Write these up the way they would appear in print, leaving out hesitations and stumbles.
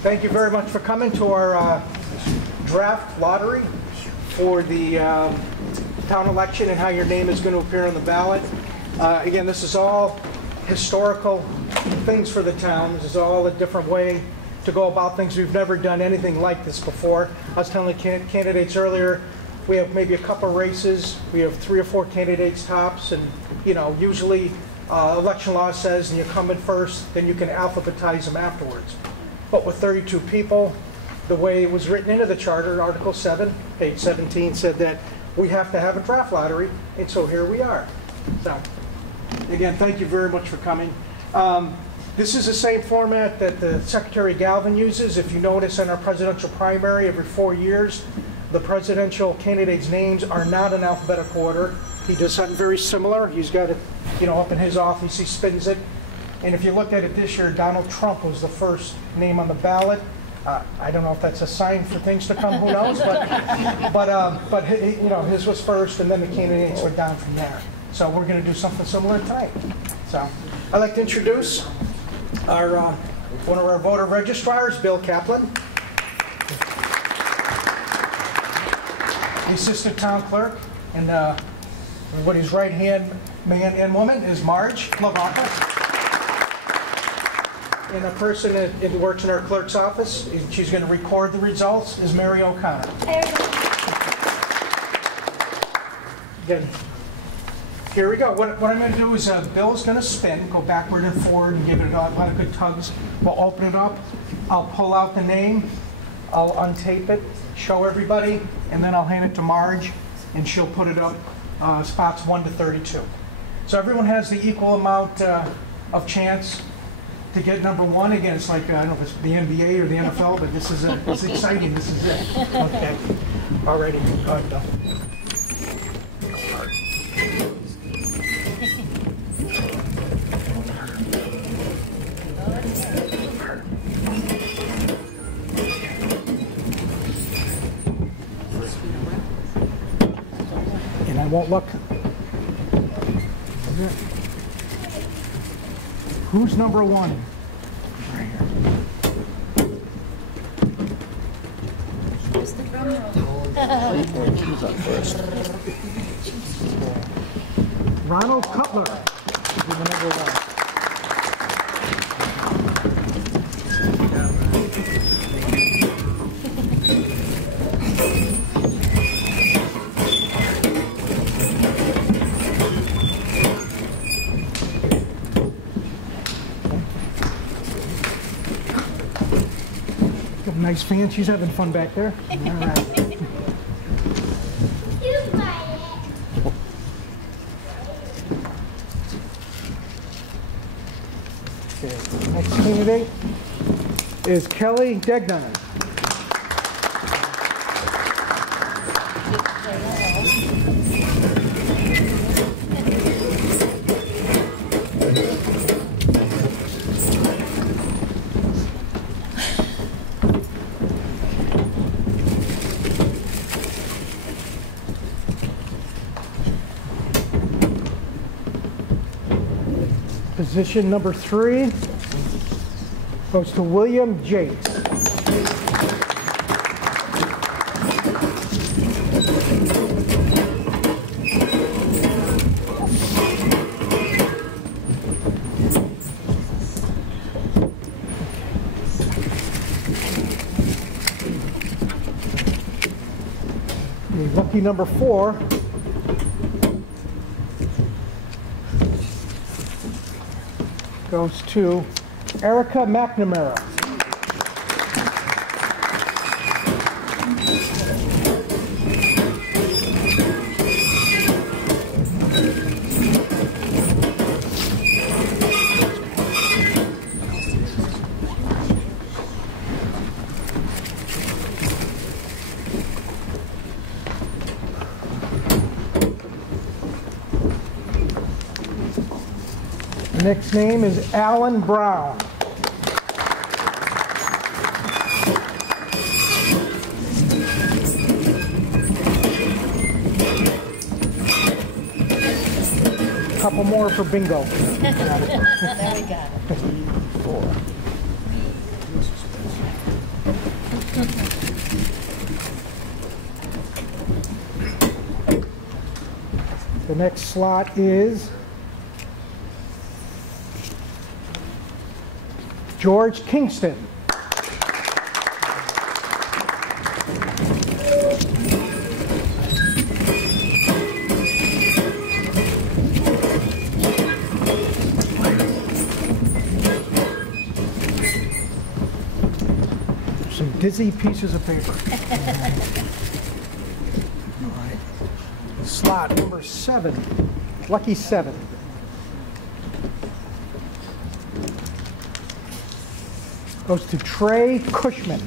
Thank you very much for coming to our draft lottery for the town election and how your name is going to appear on the ballot. Again, this is all historical things for the town. This is all a different way to go about things. We've never done anything like this before. I was telling the candidates earlier, we have maybe a couple races. We have 3 or 4 candidates tops, and usually election law says you come in first, then you can alphabetize them afterwards. But with 32 people, the way it was written into the charter, Article 7, page 17, said that we have to have a draft lottery, and so here we are. So, again, thank you very much for coming. This is the same format that the Secretary Galvin uses. If you notice in our presidential primary, every 4 years, the presidential candidates' names are not in alphabetical order. He does something very similar. He's got it, up in his office. He spins it. And if you look at it this year, Donald Trump was the first name on the ballot. I don't know if that's a sign for things to come. Who knows? But his was first, and then the candidates went down from there. So we're going to do something similar tonight. So I'd like to introduce our one of our voter registrars, Bill Kaplan. The assistant town clerk, and what his right-hand man and woman is Marge Lavaka. And a person that works in our clerk's office, she's going to record the results, is Mary O'Connor. Again, here we go. What I'm going to do is Bill's going to spin, go backward and forward, and give it a lot of good tugs. We'll open it up. I'll pull out the name. I'll untape it, show everybody, and then I'll hand it to Marge, and she'll put it up spots 1 to 32. So everyone has the equal amount of chance to get number 1. Again, it's like, I don't know if it's the NBA or the NFL, but this is it's exciting. This is it. Okay. All righty. Go ahead, Bill. And I won't look. Who's number 1? Right here. Who's the drum roll? Who's up first? Ronald Cutler is the number 1. Nice fan. She's having fun back there. All right. Okay. Next candidate is Kelly Degnan. Position number 3 goes to William Yates. Lucky number 4 goes to Erica McNamara. The next name is Alan Brown. Couple more for bingo. There we go. 4. The next slot is George Kingston. Some dizzy pieces of paper. All right. Slot number 7, lucky 7. Goes to Trey Cushman.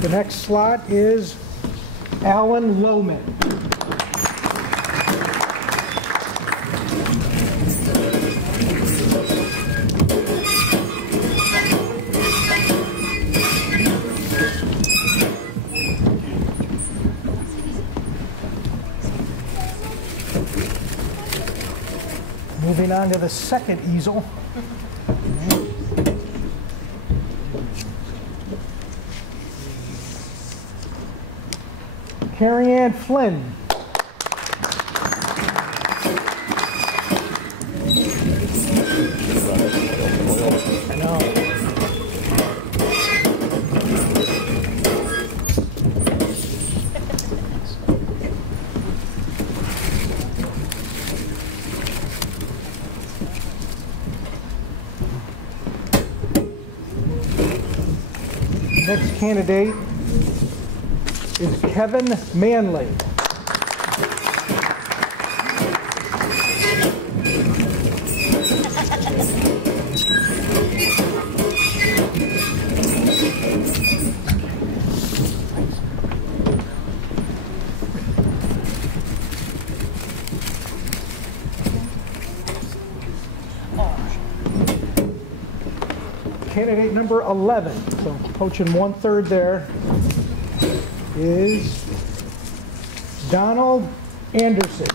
The next slot is Alan Lohman. Moving on to the second easel. Carrie Ann Flynn. I know. Next candidate is Kevin Manley. Candidate number 11, so poaching 1/3 there, is Donald Anderson.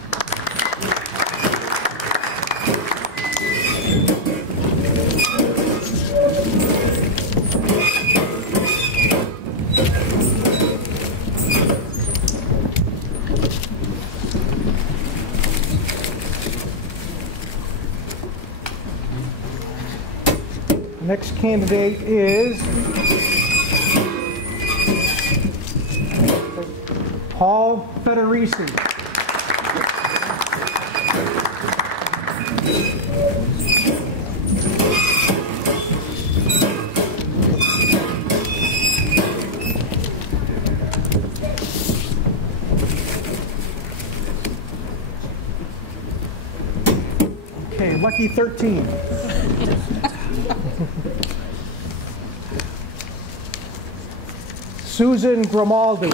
Next candidate is Paul Federici. Okay, lucky 13. Susan Grimaldi.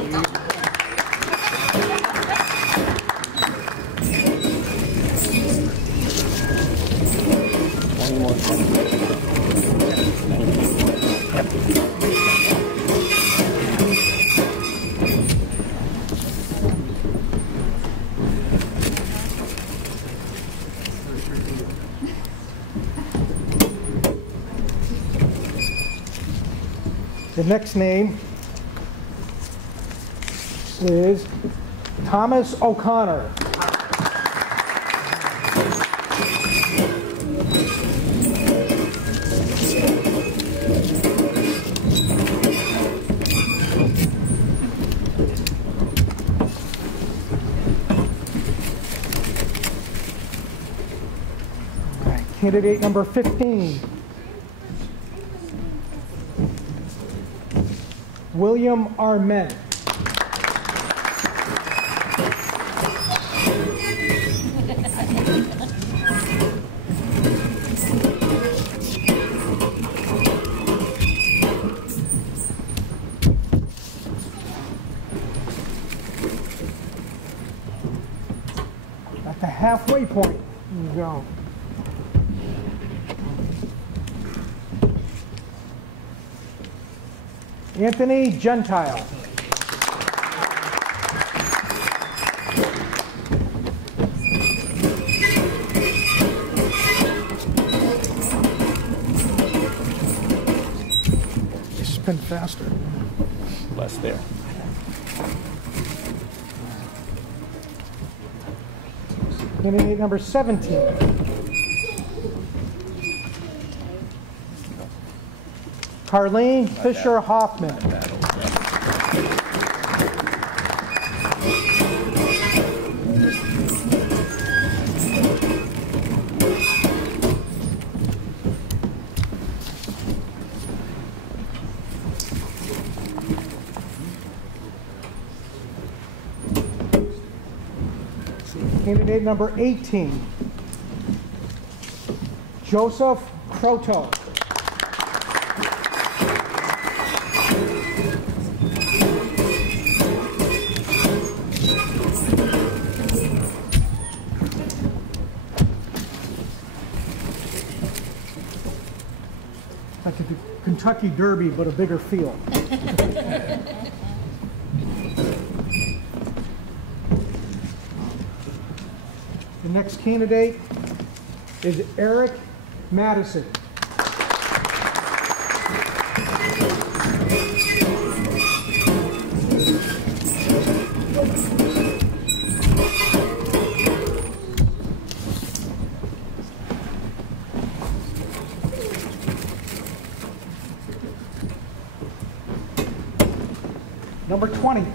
The next name is Thomas O'Connor. All right, candidate number 15. William Arment. halfway point. There you go. Anthony Gentile. Spin faster. Less there. Candidate number 17. Carlene Fisher Hoffman. Candidate number 18, Joseph Croto. Like a Kentucky Derby, but a bigger field. The next candidate is Eric Madison. Number 20.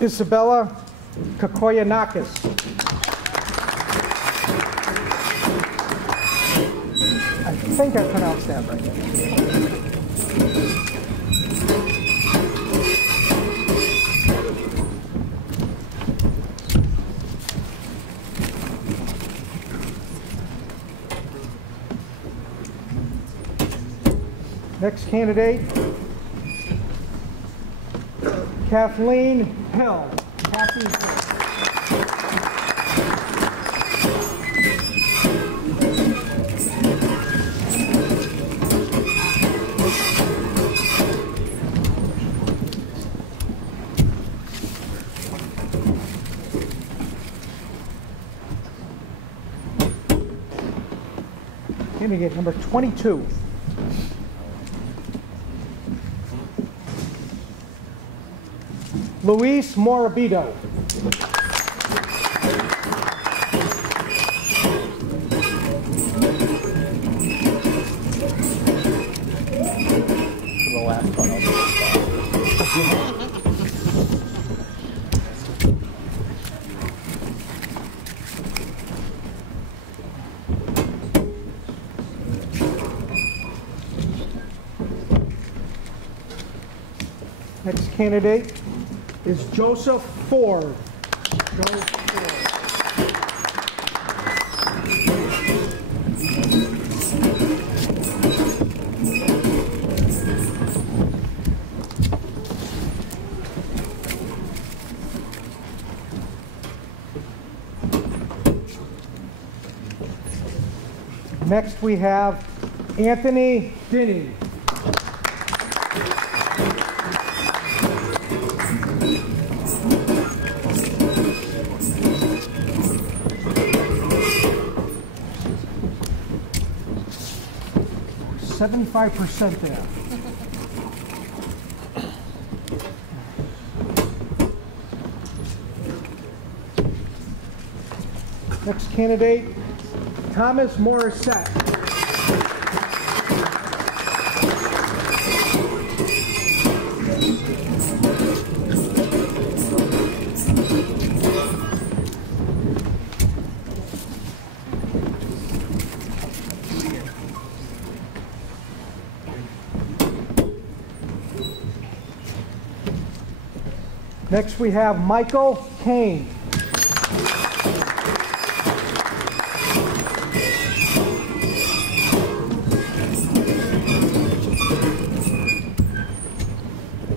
Isabella Kakoyanakis. I think I pronounced that right. Next candidate, Kathleen Hill. Kathy Hill. Candidate number 22. Luis Morabito. For the last one, I'll do it. Next candidate is Joseph Ford. Joseph Ford. Next we have Anthony Dinney. %75 there. Next candidate, Thomas Morissette. Next we have Michael Kane.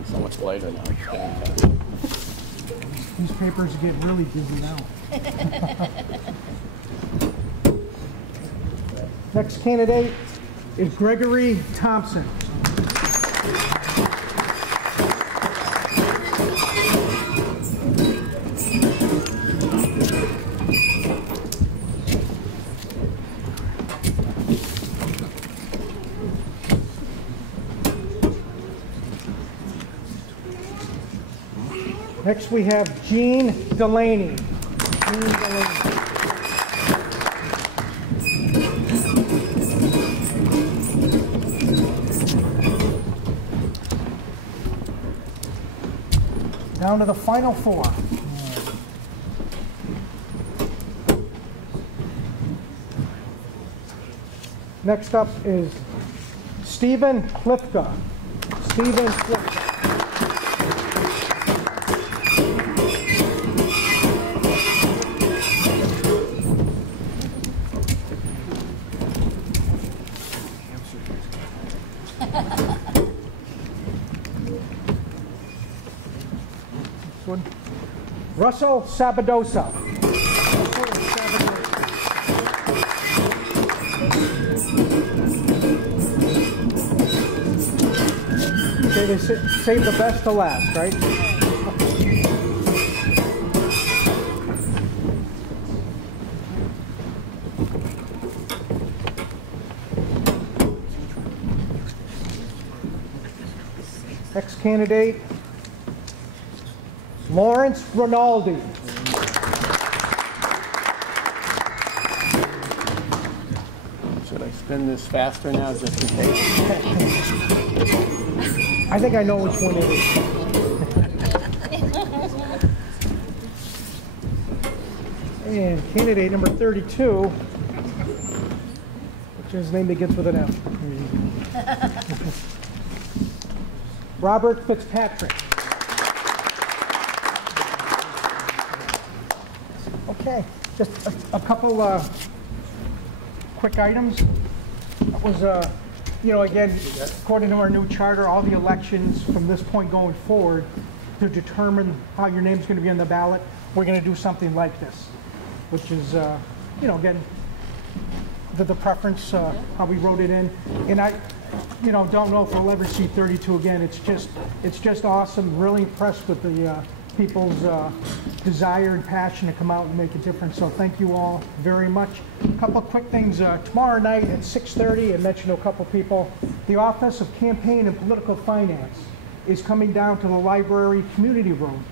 So much lighter now. papers are getting really busy now. Next candidate is Gregory Thompson. Next we have Jean Delaney. Jean Delaney. Down to the final four. Next up is Stephen Klifka. Stephen Klifka. Russell Sabadosa. Okay, they save the best to last, right? Next candidate, Lawrence Rinaldi. Should I spin this faster now just in case? I think I know which one it is. And candidate number 32, which is his name begins with an F. Robert Fitzpatrick. Okay, just a couple quick items. That was, you know, again, according to our new charter, all the elections from this point going forward to determine how your name's going to be on the ballot, we're going to do something like this, which is, you know, again, the preference, how we wrote it in. And I, you know, don't know if we'll ever see 32 again. It's just awesome. Really impressed with the people's desire and passion to come out and make a difference. So thank you all very much. A couple of quick things. Tomorrow night at 6:30, I mentioned to a couple people, the Office of Campaign and Political Finance is coming down to the library community room,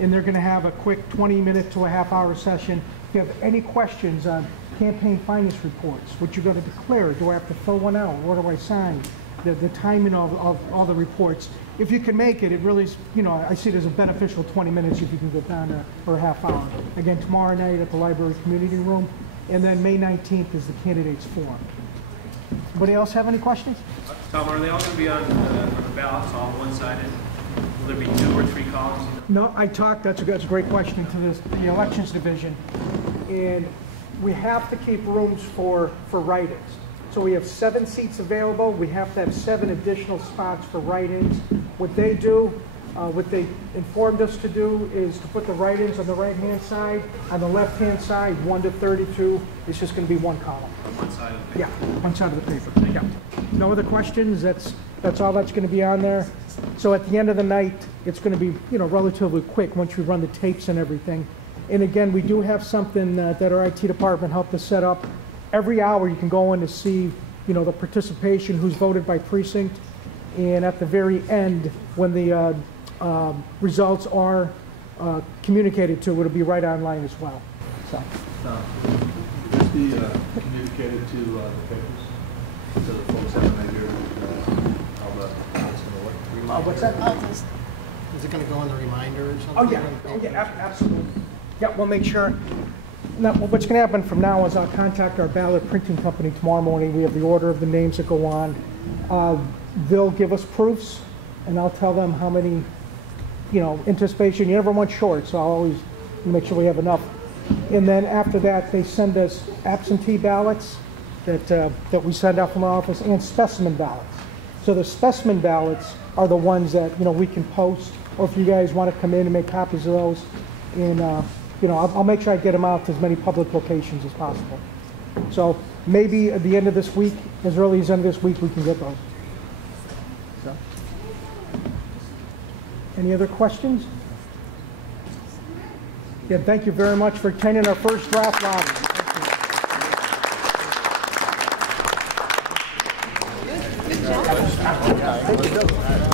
and they're going to have a quick 20-minute to a half-hour session. If you have any questions on campaign finance reports, what you're going to declare, do I have to fill one out, what do I sign, the timing of all the reports. If you can make it, it really is, you know, I see it as a beneficial 20 minutes if you can get down there for a half hour. Again, tomorrow night at the library community room, and then May 19th is the candidates forum. Anybody else have any questions? Tom, are they all going to be on the ballots, all one-sided? Will there be 2 or 3 columns? No, I talked, that's a great question, to the elections division. And we have to keep rooms for write-ins. So we have 7 seats available. We have to have 7 additional spots for write-ins. What they do, what they informed us to do is to put the write-ins on the right-hand side. On the left-hand side, 1 to 32, it's just going to be 1 column. On one side of the paper? Yeah, one side of the paper. Yeah. No other questions? That's all that's going to be on there. So at the end of the night, it's going to be, you know, relatively quick once we run the tapes and everything. And again, we do have something that our IT department helped us set up. Every hour you can go in to see, you know, the participation, who's voted by precinct, and at the very end, when the results are communicated to, it'll be right online as well. So. Will this be communicated to the papers, so the folks have an idea of how it's going to work? What's that? Is it going to go in the reminder or something? Oh yeah, absolutely. Yeah, we'll make sure. Now, what's going to happen from now is I'll contact our ballot printing company tomorrow morning. We have the order of the names that go on. They'll give us proofs, and I'll tell them how many, you know, anticipation. You never want short, so I'll always make sure we have enough. And then after that, they send us absentee ballots that we send out from our office, and specimen ballots. So the specimen ballots are the ones that, you know, we can post, or if you guys want to come in and make copies of those, And, I'll make sure I get them out to as many public locations as possible. So maybe at the end of this week, as early as the end of this week, we can get those. So. Any other questions? Yeah, thank you very much for attending our first draft lobby. Thank you.